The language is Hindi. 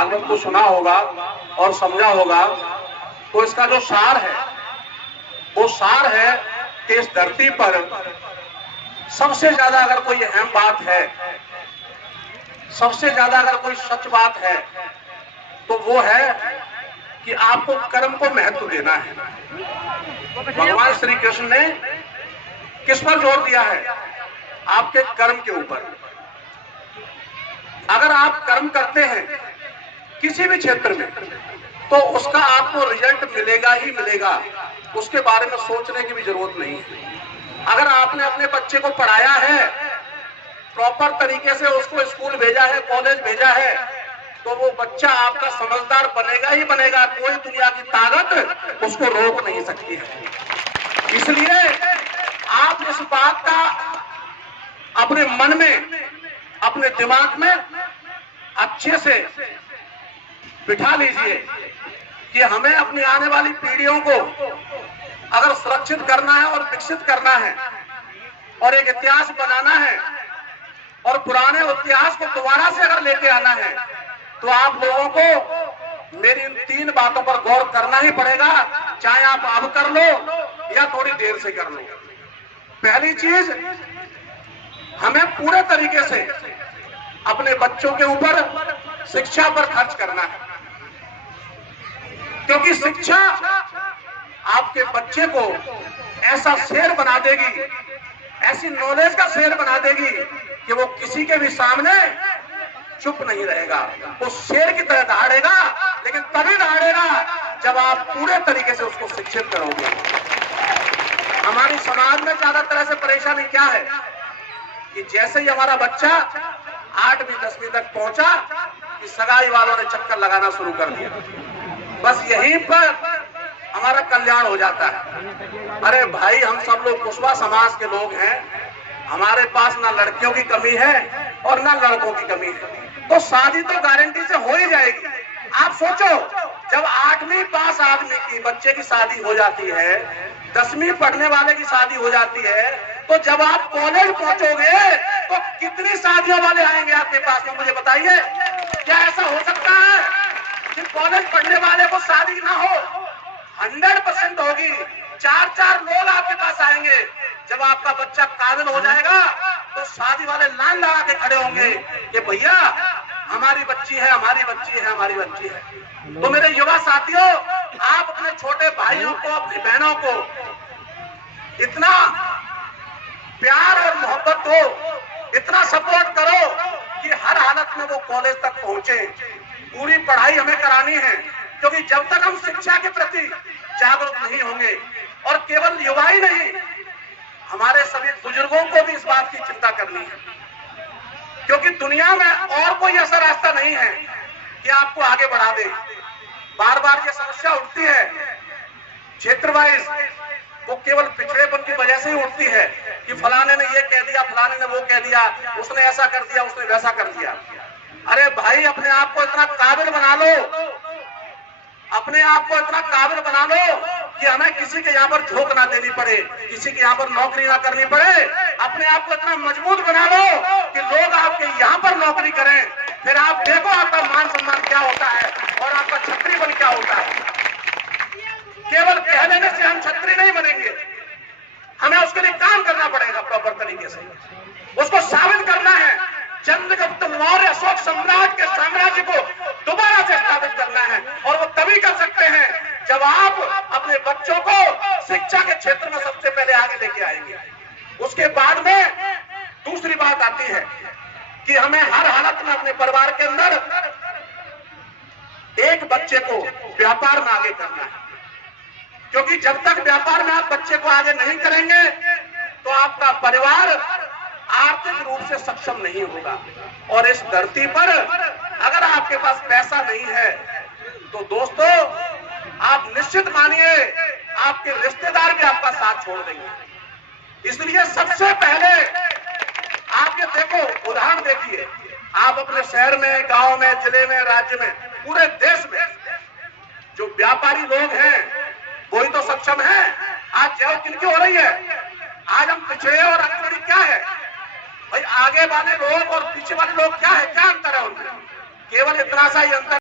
भागवत को सुना होगा और समझा होगा, तो इसका जो सार है वो सार है कि इस धरती पर सबसे ज्यादा अगर कोई अहम बात है, सबसे ज्यादा अगर कोई सच बात है, तो वो है कि आपको कर्म को महत्व देना है। भगवान श्री कृष्ण ने किस पर जोर दिया है? आपके कर्म के ऊपर। अगर आप कर्म करते हैं किसी भी क्षेत्र में, तो उसका आपको रिजल्ट मिलेगा ही मिलेगा, उसके बारे में सोचने की भी जरूरत नहीं है। अगर आपने अपने बच्चे को पढ़ाया है, प्रॉपर तरीके से उसको स्कूल भेजा है, कॉलेज भेजा है, तो वो बच्चा आपका समझदार बनेगा ही बनेगा। कोई दुनिया की ताकत उसको रोक नहीं सकती है। इसलिए आप इस बात का अपने मन में, अपने दिमाग में अच्छे से बिठा लीजिए कि हमें अपनी आने वाली पीढ़ियों को अगर सुरक्षित करना है और विकसित करना है और एक इतिहास बनाना है और पुराने इतिहास को दोबारा से अगर लेके आना है, तो आप लोगों को मेरी इन 3 बातों पर गौर करना ही पड़ेगा, चाहे आप अब कर लो या थोड़ी देर से कर लो। पहली चीज, हमें पूरे तरीके से अपने बच्चों के ऊपर शिक्षा पर खर्च करना है, क्योंकि शिक्षा आपके बच्चे को ऐसा शेर बना देगी, ऐसी नॉलेज का शेर बना देगी कि वो किसी के भी सामने चुप नहीं रहेगा। वो शेर की तरह दहाड़ेगा, लेकिन तभी दहाड़ेगा जब आप पूरे तरीके से उसको शिक्षित करोगे। हमारी समाज में ज्यादातर ऐसे परेशानी क्या है कि जैसे ही हमारा बच्चा 8वीं 10वीं तक पहुंचा कि सगाई वालों ने चक्कर लगाना शुरू कर दिया। बस यहीं पर हमारा कल्याण हो जाता है। अरे भाई, हम सब लोग कुशवा समाज के लोग हैं, हमारे पास ना लड़कियों की कमी है और ना लड़कों की कमी है, तो शादी तो गारंटी से हो ही जाएगी। आप सोचो, जब 8वीं पास आदमी की बच्चे की शादी हो जाती है, 10वीं पढ़ने वाले की शादी हो जाती है, तो जब आप कॉलेज पहुंचोगे तो कितनी शादियों वाले आएंगे आपके पास में? मुझे बताइए, क्या ऐसा हो सकता है कि कॉलेज पढ़ने वाले को शादी ना हो? 100% होगी। 4 लोग आपके पास आएंगे। जब आपका बच्चा काबिल हो जाएगा तो शादी वाले लाइन लगा के खड़े होंगे कि भैया हमारी बच्ची है, हमारी बच्ची है, हमारी बच्ची है। तो मेरे युवा साथियों, आप अपने छोटे भाइयों को, अपनी बहनों को इतना प्यार और मोहब्बत दो, इतना सपोर्ट करो कि हर हालत में वो कॉलेज तक पहुंचे। पूरी पढ़ाई हमें करानी है, क्योंकि जब तक हम शिक्षा के प्रति जागरूक नहीं होंगे, और केवल युवा ही नहीं, हमारे सभी बुजुर्गों को भी इस बात की चिंता करनी है, क्योंकि दुनिया में और कोई ऐसा रास्ता नहीं है कि आपको आगे बढ़ा दे। बार बार ये समस्या उठती है क्षेत्र वाइज, वो केवल पिछड़ेपन की वजह से ही उठती है कि फलाने ने ये कह दिया, फलाने ने वो कह दिया, उसने ऐसा कर दिया, उसने वैसा कर दिया। अरे भाई, अपने आप को इतना काबिल बना लो, अपने आप को इतना काबिल बना लो कि हमें किसी के यहाँ पर झोंक ना देनी पड़े, किसी के यहाँ पर नौकरी ना करनी पड़े। अपने आप को इतना मजबूत बना लो कि लोग आपके यहाँ पर नौकरी करें, फिर आप देखो आपका मान सम्मान क्या होता है और आपका छत्री बन क्या होता है। केवल कह देने से हम छत्री नहीं बनेंगे, हमें उसके लिए काम करना पड़ेगा प्रॉपर तरीके से, उसको साबित करना है। चंद्रगुप्त मौर्य अशोक सम्राट के साम्राज्य को दोबारा से स्थापित करना है, और वो तभी कर सकते हैं जब आप अपने बच्चों को शिक्षा के क्षेत्र में सबसे पहले आगे लेके आएंगे। उसके बाद में दूसरी बात आती है कि हमें हर हालत में अपने परिवार के अंदर एक बच्चे को व्यापार में आगे करना है, क्योंकि जब तक व्यापार में आप बच्चे को आगे नहीं करेंगे तो आपका परिवार आर्थिक रूप से सक्षम नहीं होगा। और इस धरती पर अगर आपके पास पैसा नहीं है तो दोस्तों, आप निश्चित मानिए आपके रिश्तेदार भी आपका साथ छोड़ देंगे। इसलिए सबसे पहले आप ये देखो, उदाहरण देखिए, आप अपने शहर में, गांव में, जिले में, राज्य में, पूरे देश में जो व्यापारी लोग हैं वही तो सक्षम है। आज जय किनकी हो रही है? आज हम पिछड़े और अग्रणी क्या है भाई? आगे वाले लोग और पीछे वाले लोग क्या है? क्या अंतर है उनमें? केवल इतना सा ही अंतर